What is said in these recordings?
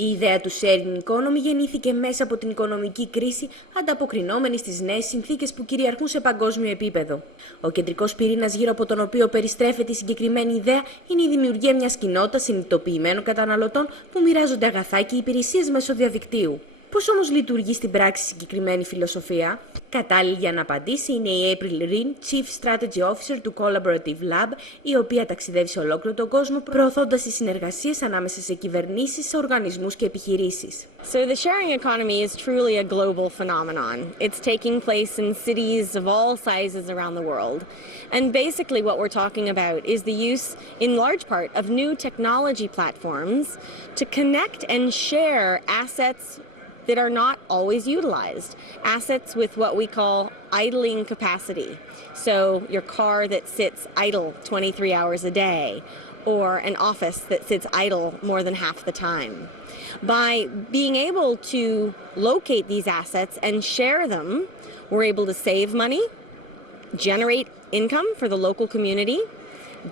Η ιδέα του sharing economy γεννήθηκε μέσα από την οικονομική κρίση, ανταποκρινόμενη στις νέες συνθήκες που κυριαρχούν σε παγκόσμιο επίπεδο. Ο κεντρικός πυρήνας γύρω από τον οποίο περιστρέφεται η συγκεκριμένη ιδέα είναι η δημιουργία μιας κοινότητας συνειδητοποιημένων καταναλωτών που μοιράζονται αγαθά και υπηρεσίες μέσω διαδικτύου. Πώς όμως λειτουργεί στην πράξη η συγκεκριμένη φιλοσοφία? Κατάλληλη για να απαντήσει είναι η April Rin, Chief Strategy Officer του Collaborative Lab, η οποία ταξιδεύει σε ολόκληρο τον κόσμο προωθώντας τις συνεργασίες ανάμεσα σε κυβερνήσεις, οργανισμούς και επιχειρήσεις. So the sharing economy is truly a global phenomenon. It's taking place in cities of all sizes around the world. And basically what we're talking about is the use, in large part, of new technology platforms to connect and share assets that are not always utilized. Assets with what we call idling capacity. So your car that sits idle 23 hours a day, or an office that sits idle more than half the time. By being able to locate these assets and share them, we're able to save money, generate income for the local community,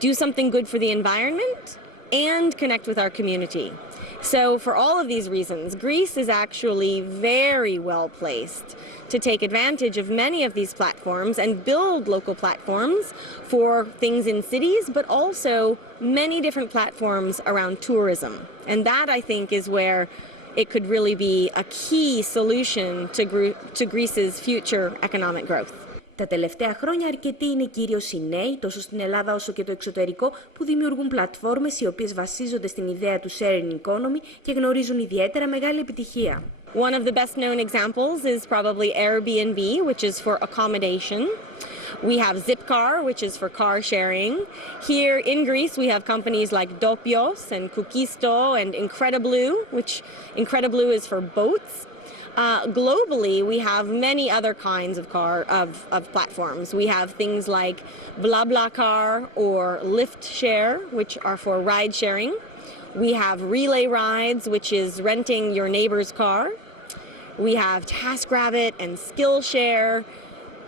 do something good for the environment, and connect with our community. So for all of these reasons, Greece is actually very well placed to take advantage of many of these platforms and build local platforms for things in cities, but also many different platforms around tourism. And that, I think, is where it could really be a key solution to Greece's future economic growth. Τα τελευταία χρόνια αρκετοί είναι κυρίως οι νέοι, τόσο στην Ελλάδα όσο και το εξωτερικό, που δημιουργούν πλατφόρμες οι οποίες βασίζονται στην ιδέα του sharing economy και γνωρίζουν ιδιαίτερα μεγάλη επιτυχία. One of the best known examples is probably Airbnb, which is for accommodation. We have Zipcar, which is for car sharing. Here in Greece, we have companies like Dopios and Koukisto and Incrediblue, which Incrediblue is for boats. Globally, we have many other kinds of platforms. We have things like BlaBlaCar or Lyft Share, which are for ride sharing. We have Relay Rides, which is renting your neighbor's car. We have TaskRabbit and Skillshare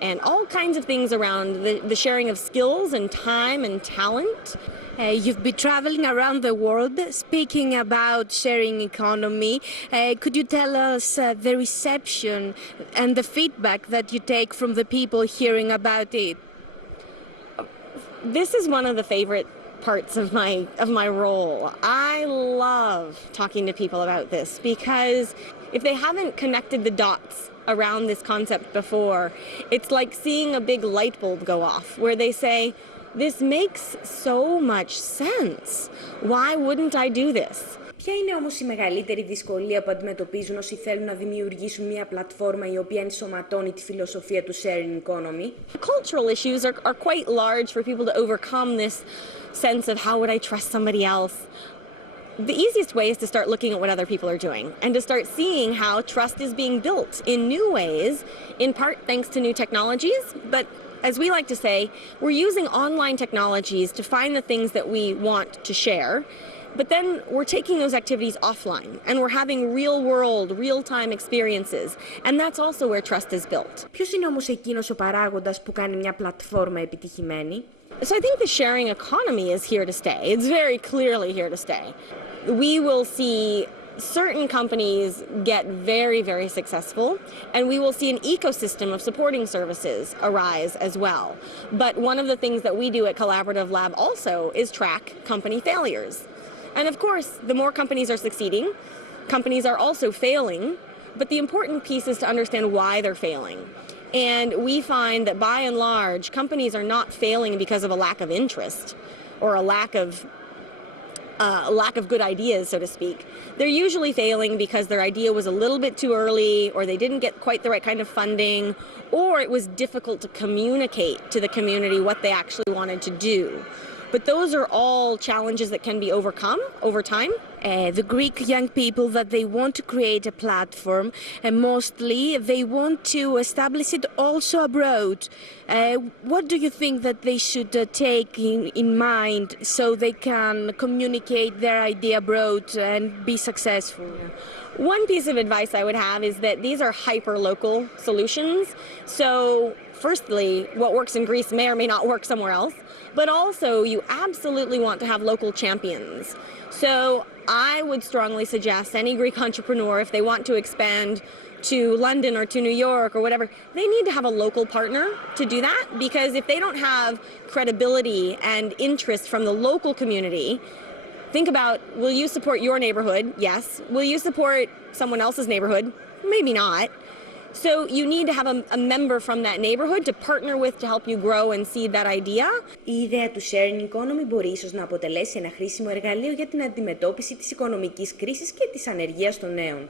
and all kinds of things around the sharing of skills and time and talent. You've been traveling around the world speaking about sharing economy. Could you tell us the reception and the feedback that you take from the people hearing about it? This is one of the favorite parts of my role. I love talking to people about this because if they haven't connected the dots around this concept before, it's like seeing a big light bulb go off where they say, "This makes so much sense. Why wouldn't I do this?" Ποια είναι όμως η μεγαλύτερη δυσκολία που αντιμετωπίζουν όσοι θέλουν να δημιουργήσουν μια πλατφόρμα η οποία ενσωματώνει τη φιλοσοφία του sharing economy? Cultural issues are quite large for people to overcome this sense of how would I trust somebody else. The easiest way is to start looking at what other people are doing and to start seeing how trust is being built in new ways, in part thanks to new technologies, but as we like to say, we're using online technologies to find the things that we want to share, but then we're taking those activities offline and we're having real-world, real-time experiences, and that's also where trust is built. Ποιος είναι όμως εκείνος ο παράγοντας που κάνει μια πλατφόρμα επιτυχημένη? So I think the sharing economy is here to stay. It's very clearly here to stay. We will see certain companies get very, very successful, and we will see an ecosystem of supporting services arise as well. But one of the things that we do at Collaborative Lab also is track company failures. And of course, the more companies are succeeding, companies are also failing, but the important piece is to understand why they're failing. And we find that by and large, companies are not failing because of a lack of interest or a lack of good ideas, so to speak. They're usually failing because their idea was a little bit too early, or they didn't get quite the right kind of funding, or it was difficult to communicate to the community what they actually wanted to do. But those are all challenges that can be overcome over time. The Greek young people that they want to create a platform, mostly they want to establish it also abroad. What do you think that they should take in mind so they can communicate their idea abroad and be successful? One piece of advice I would have is that these are hyper-local solutions. So firstly, what works in Greece may or may not work somewhere else, but also you absolutely want to have local champions. So I would strongly suggest any Greek entrepreneur, if they want to expand to London or to New York or whatever, they need to have a local partner to do that, because if they don't have credibility and interest from the local community, think about, will you support your neighborhood? Yes. Will you support someone else's neighborhood? Maybe not. So you need to have a member from that neighborhood to partner with to help you grow and seed that idea. Η ιδέα του sharing economy μπορεί ίσως να αποτελέσει ένα χρήσιμο εργαλείο για την αντιμετώπιση της οικονομικής κρίσης και της ανεργίας των νέων.